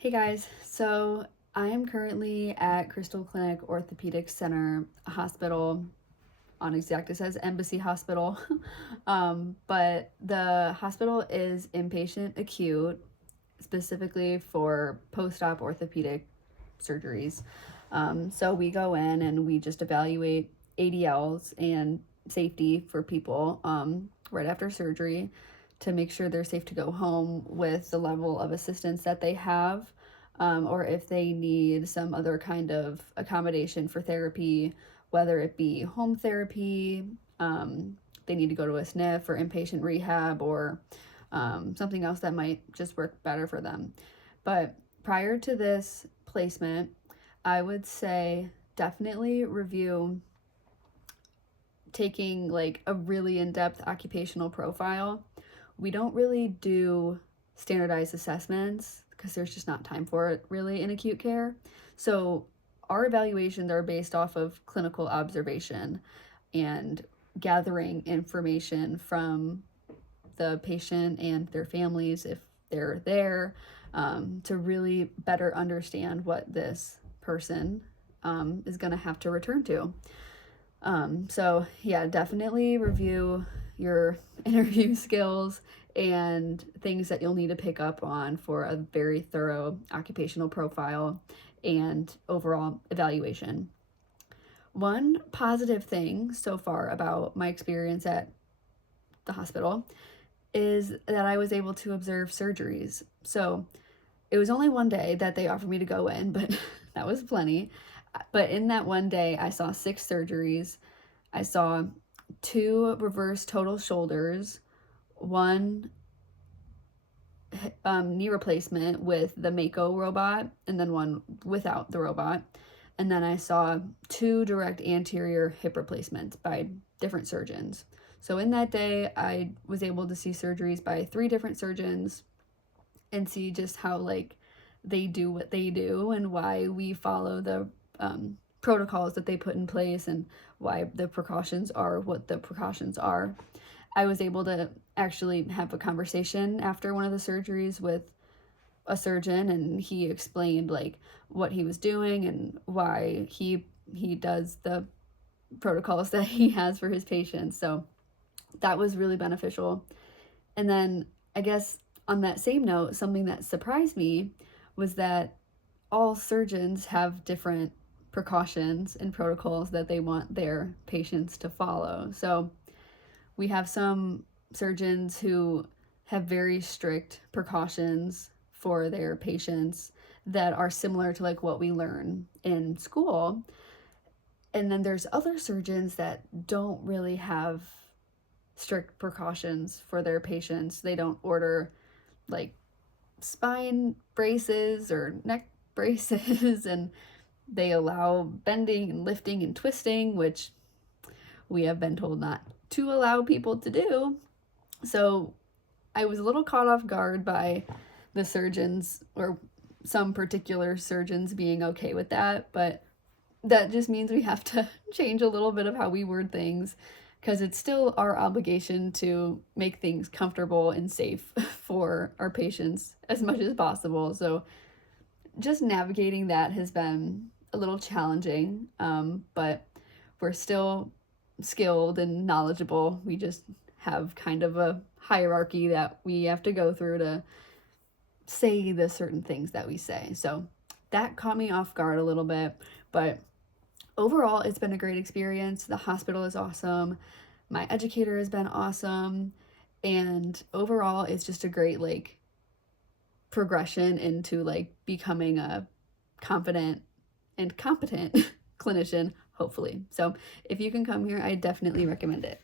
Hey guys, so I am currently at Crystal Clinic Orthopedic Center Hospital. On Exact, it says Embassy Hospital. But the hospital is inpatient acute, specifically for post op orthopedic surgeries. So we go in and we just evaluate ADLs and safety for people right after surgery to make sure they're safe to go home with the level of assistance that they have, or if they need some other kind of accommodation for therapy, whether it be home therapy, they need to go to a SNF or inpatient rehab, or something else that might just work better for them. But prior to this placement, I would say definitely review taking like a really in-depth occupational profile. We don't really do standardized assessments because there's just not time for it really in acute care. So our evaluations are based off of clinical observation and gathering information from the patient and their families if they're there, to really better understand what this person is going to have to return to. So yeah, definitely review your interview skills and things that you'll need to pick up on for a very thorough occupational profile and overall evaluation. One positive thing so far about my experience at the hospital is that I was able to observe surgeries. So it was only one day that they offered me to go in, but that was plenty. But in that one day, I saw 6 surgeries. I saw 2 reverse total shoulders, 1 knee replacement with the Mako robot, and then 1 without the robot. And then I saw 2 direct anterior hip replacements by different surgeons. So in that day, I was able to see surgeries by 3 different surgeons and see just how like they do what they do and why we follow the protocols that they put in place and why the precautions are what the precautions are. I was able to actually have a conversation after one of the surgeries with a surgeon, and he explained like what he was doing and why he does the protocols that he has for his patients. So that was really beneficial. And then I guess on that same note, something that surprised me was that all surgeons have different precautions and protocols that they want their patients to follow. So we have some surgeons who have very strict precautions for their patients that are similar to like what we learn in school. And then there's other surgeons that don't really have strict precautions for their patients. They don't order like spine braces or neck braces, and they allow bending and lifting and twisting, which we have been told not to allow people to do. So I was a little caught off guard by the surgeons, or some particular surgeons, being okay with that, but that just means we have to change a little bit of how we word things, because it's still our obligation to make things comfortable and safe for our patients as much as possible. So just navigating that has been a little challenging, but we're still skilled and knowledgeable. We just have kind of a hierarchy that we have to go through to say the certain things that we say. So that caught me off guard a little bit, but overall, it's been a great experience. The hospital is awesome. My educator has been awesome. And overall, it's just a great like progression into like becoming a confident and competent clinician, hopefully. So if you can come here, I definitely recommend it.